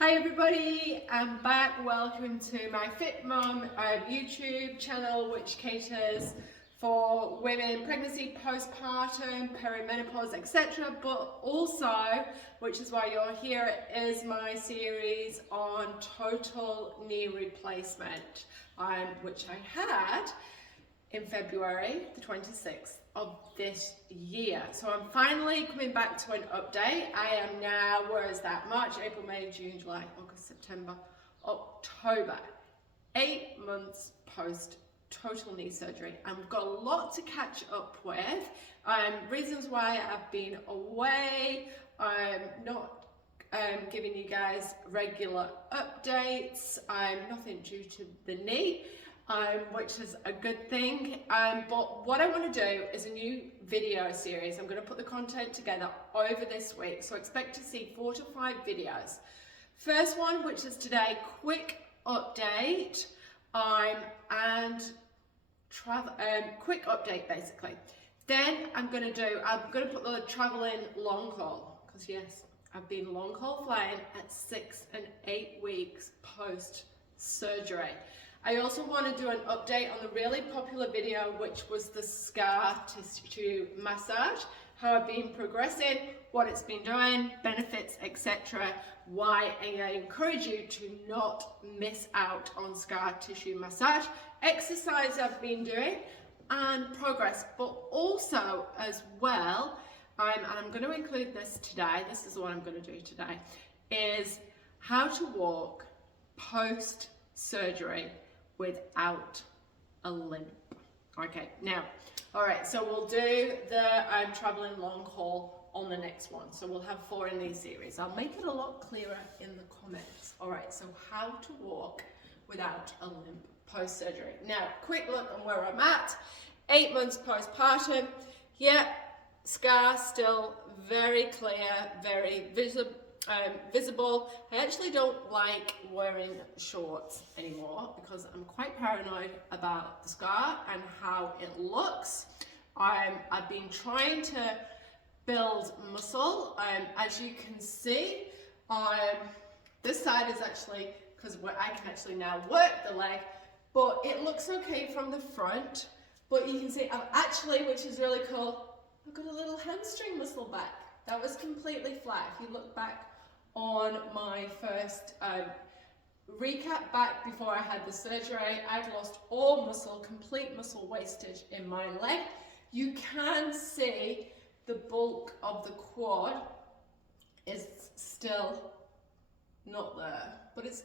Hi everybody, I'm back. Welcome to my Fit Mum YouTube channel, which caters for women, pregnancy, postpartum, perimenopause, etc. But also, which is why you're here, is my series on total knee replacement, which I had in February the 26th of this year. So I'm finally coming back to an update. I am now, where is that? March, April, May, June, July, August, September, October. 8 months post total knee surgery. I've got a lot to catch up with. Reasons why I've been away. I'm not giving you guys regular updates. Nothing due to the knee. Which is a good thing, but what I want to do is a new video series. I'm going to put the content together over this week, so expect to see 4 to 5 videos. First one, which is today, quick update, quick update basically. Then I'm going to put the traveling long haul, because yes, I've been long haul flying at 6 and 8 weeks post surgery. I also want to do an update on the really popular video, which was the scar tissue massage, how I've been progressing, what it's been doing, benefits, etc. Why I encourage you to not miss out on scar tissue massage, exercise I've been doing, and progress. But also as well, and I'm going to include this today, this is what I'm going to do today, is how to walk post surgery without a limp. Okay, now, all right, so we'll do the traveling long haul on the next one. So we'll have 4 in these series. I'll make it a lot clearer in the comments. All right, so how to walk without a limp post-surgery. Now, quick look on where I'm at. 8 months postpartum. Yeah, scar still very clear, very visible. I actually don't like wearing shorts anymore because I'm quite paranoid about the scar and how it looks. I've been trying to build muscle. As you can see, this side is actually, because I can actually now work the leg, but it looks okay from the front. But you can see I've actually, which is really cool, I've got a little hamstring muscle back. That was completely flat. If you look back on my first recap back before I had the surgery, I'd lost all muscle, complete muscle wastage in my leg. You can see the bulk of the quad is still not there, but it's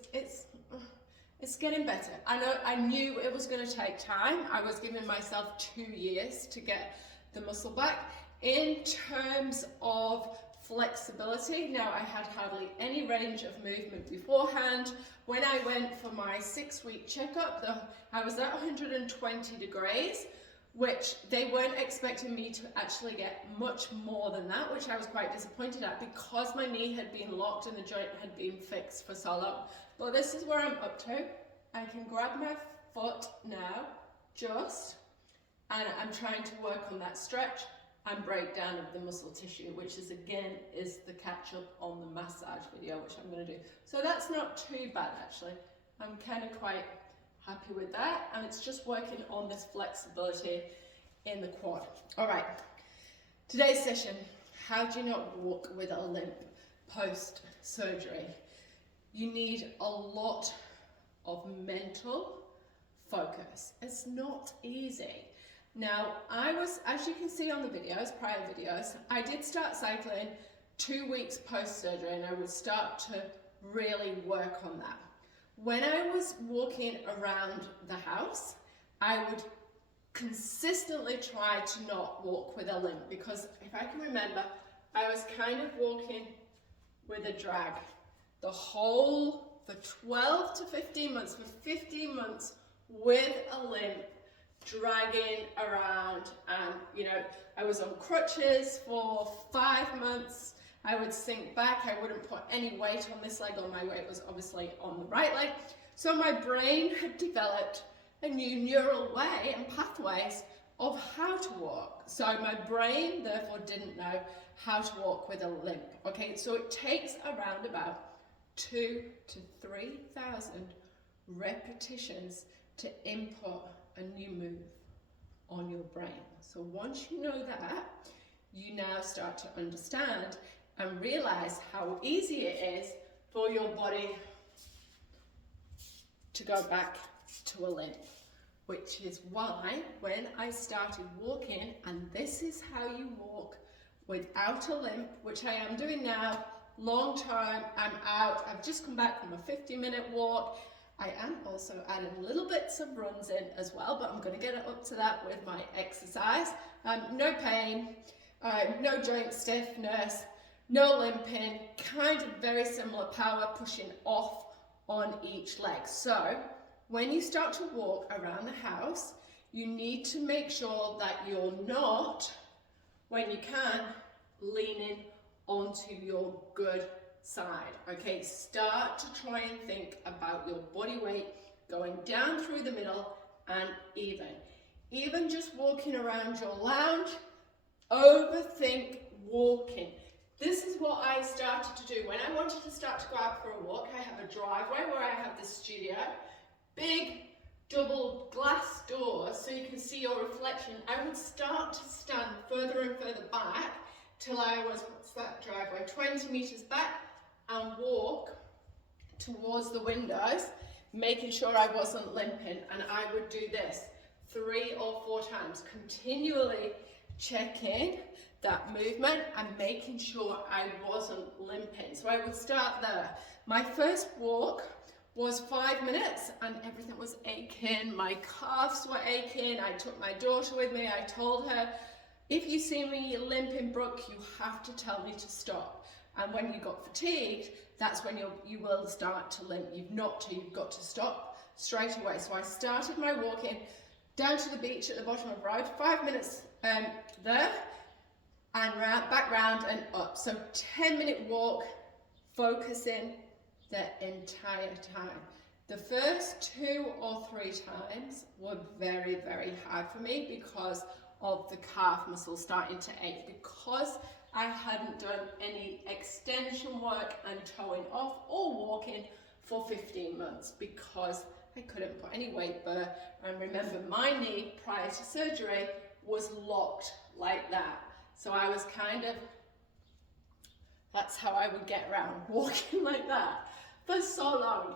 getting better. I knew it was going to take time. I was giving myself 2 years to get the muscle back. In terms of flexibility, now I had hardly any range of movement beforehand. When I went for my 6-week checkup, I was at 120 degrees, which they weren't expecting me to actually get much more than that, which I was quite disappointed at because my knee had been locked and the joint had been fixed for so long. But this is where I'm up to. I can grab my foot now, and I'm trying to work on that stretch and breakdown of the muscle tissue, which is again the catch up on the massage video, which I'm going to do. So that's not too bad actually. I'm kind of quite happy with that, and it's just working on this flexibility in the quad. All right, today's session, how do you not walk with a limp post surgery? You need a lot of mental focus. It's not easy. Now, as you can see on the videos, prior videos, I did start cycling 2 weeks post-surgery, and I would start to really work on that. When I was walking around the house, I would consistently try to not walk with a limp, because if I can remember, I was kind of walking with a drag for 12 to 15 months, for 15 months with a limp, dragging around, and I was on crutches for 5 months. I would sink back, I wouldn't put any weight on this leg, all my weight was obviously on the right leg. So my brain had developed a new neural way and pathways of how to walk. So my brain therefore didn't know how to walk with a limp. Okay, so it takes around about 2,000 to 3,000 repetitions to input a new move on your brain. So once you know that, you now start to understand and realize how easy it is for your body to go back to a limp, which is why when I started walking, and this is how you walk without a limp, which I am doing now, long time, I'm out, I've just come back from a 50-minute walk. I am also adding little bits of runs in as well, but I'm going to get it up to that with my exercise. No pain, no joint stiffness, no limping, kind of very similar power pushing off on each leg. So when you start to walk around the house, you need to make sure that you're not, when you can, leaning onto your good side. Okay, start to try and think about your body weight going down through the middle and even just walking around your lounge. Overthink walking. This is what I started to do when I wanted to start to go out for a walk. I have a driveway where I have the studio, big double glass doors so you can see your reflection. I would start to stand further and further back till I was, what's that driveway, 20 meters back, and walk towards the windows, making sure I wasn't limping. And I would do this 3 or 4 times, continually checking that movement and making sure I wasn't limping. So I would start there. My first walk was 5 minutes and everything was aching. My calves were aching. I took my daughter with me. I told her, if you see me limping, Brooke, you have to tell me to stop. And when you got fatigued, that's when you will start to limp. You've got to stop straight away. So I started my walking down to the beach at the bottom of the road, 5 minutes there, and back round and up. So 10-minute walk, focusing the entire time. The first 2 or 3 times were very, very hard for me because of the calf muscle starting to ache, because I hadn't done any extension work and toeing off or walking for 15 months because I couldn't put any weight there. And remember, my knee prior to surgery was locked like that. So I was kind of, that's how I would get around, walking like that for so long.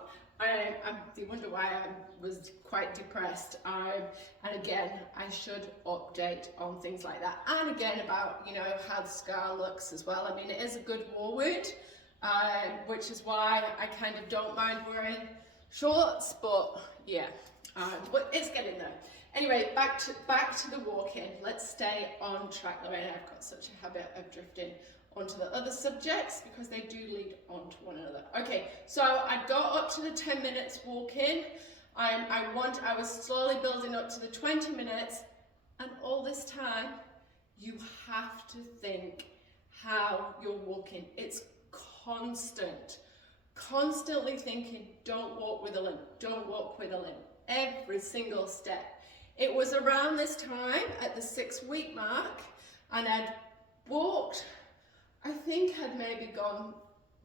You wonder why I was quite depressed. And again, I should update on things like that. And again, about, you know, how the scar looks as well. I mean, it is a good war wound, which is why I kind of don't mind wearing shorts, but yeah, but it's getting there. Anyway, back to the walking. Let's stay on track. Lorraine, I've got such a habit of drifting onto the other subjects because they do lead on to one another. Okay, so I got up to the 10 minutes walking. I was slowly building up to the 20 minutes, and all this time you have to think how you're walking. It's constant, constantly thinking, don't walk with a limp, don't walk with a limp, every single step. It was around this time at the 6-week mark, and I'd walked, I think I'd maybe gone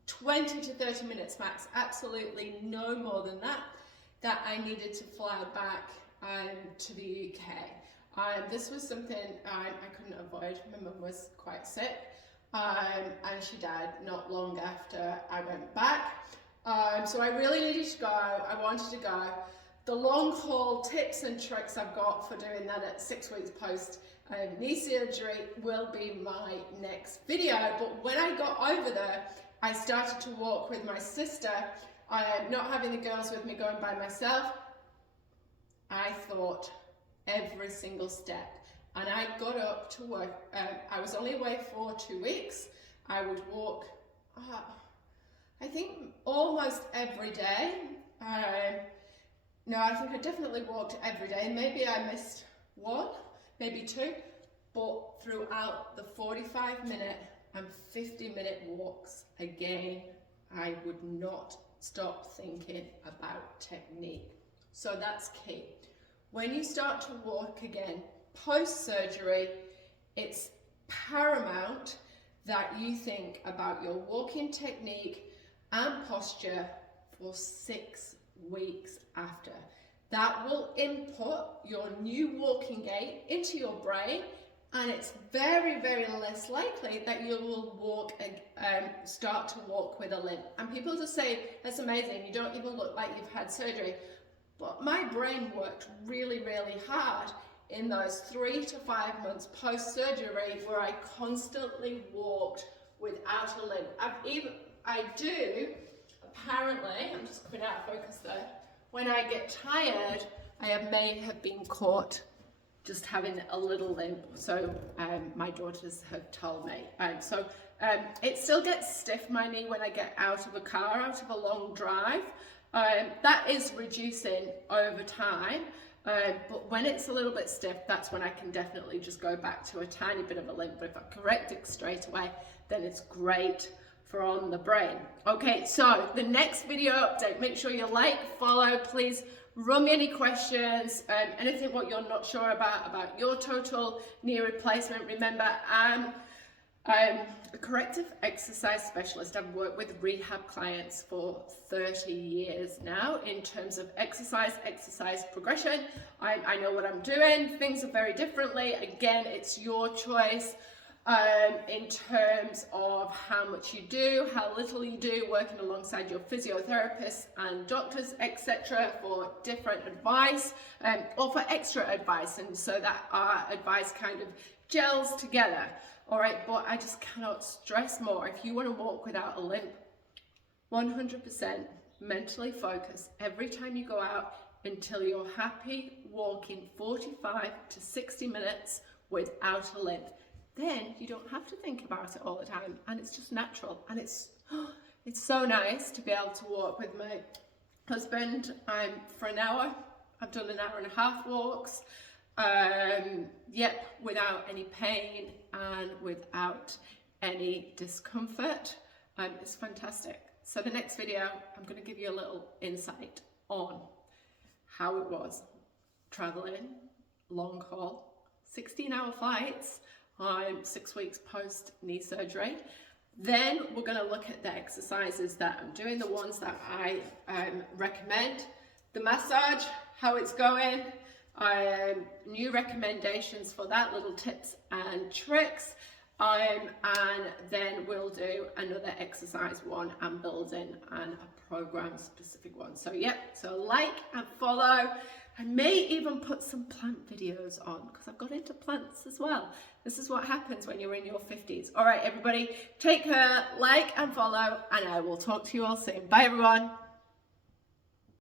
20 to 30 minutes max, absolutely no more than that, that I needed to fly back to the UK. This was something I couldn't avoid. My mum was quite sick, and she died not long after I went back. So I really needed to go, I wanted to go. The long haul tips and tricks I've got for doing that at 6 weeks post knee surgery will be my next video. But when I got over there, I started to walk with my sister, not having the girls with me, going by myself. I thought every single step, and I got up to work. I was only away for 2 weeks. I would walk, I think almost every day. No, I think I definitely walked every day. Maybe I missed 1, maybe 2, but throughout the 45-minute and 50-minute walks, again, I would not stop thinking about technique. So that's key. When you start to walk again post-surgery, it's paramount that you think about your walking technique and posture for 6 weeks after. That will input your new walking gait into your brain, and it's very, very less likely that you will start to walk with a limp. And people just say, that's amazing, you don't even look like you've had surgery. But my brain worked really, really hard in those 3 to 5 months post-surgery, where I constantly walked without a limp. Apparently, I'm just coming out of focus there, when I get tired, I may have been caught just having a little limp. So my daughters have told me. It still gets stiff, my knee, when I get out of a car, out of a long drive. That is reducing over time. But when it's a little bit stiff, that's when I can definitely just go back to a tiny bit of a limp. But if I correct it straight away, then it's great for on the brain. Okay, so the next video update, make sure you like, follow, please run me any questions, anything what you're not sure about your total knee replacement. Remember, I'm a corrective exercise specialist. I've worked with rehab clients for 30 years now in terms of exercise progression. I know what I'm doing. Things are very differently. Again, it's your choice in terms of how much you do, how little you do, working alongside your physiotherapists and doctors, etc., for different advice or for extra advice, and so that our advice kind of gels together. All right, but I just cannot stress more, if you want to walk without a limp, 100% mentally focus every time you go out until you're happy walking 45 to 60 minutes without a limp. Then you don't have to think about it all the time, and it's just natural. And it's so nice to be able to walk with my husband. For an hour, I've done an hour and a half walks, without any pain and without any discomfort. It's fantastic. So the next video, I'm going to give you a little insight on how it was traveling long haul, 16-hour flights, 6 weeks post knee surgery. Then we're going to look at the exercises that I'm doing, the ones that I recommend, the massage, how it's going, new recommendations for that, little tips and tricks, and then we'll do another exercise one and build in and a program specific one. So so like and follow. I may even put some plant videos on, because I've got into plants as well. This is what happens when you're in your 50s. All right, everybody, take care, like and follow, and I will talk to you all soon. Bye, everyone.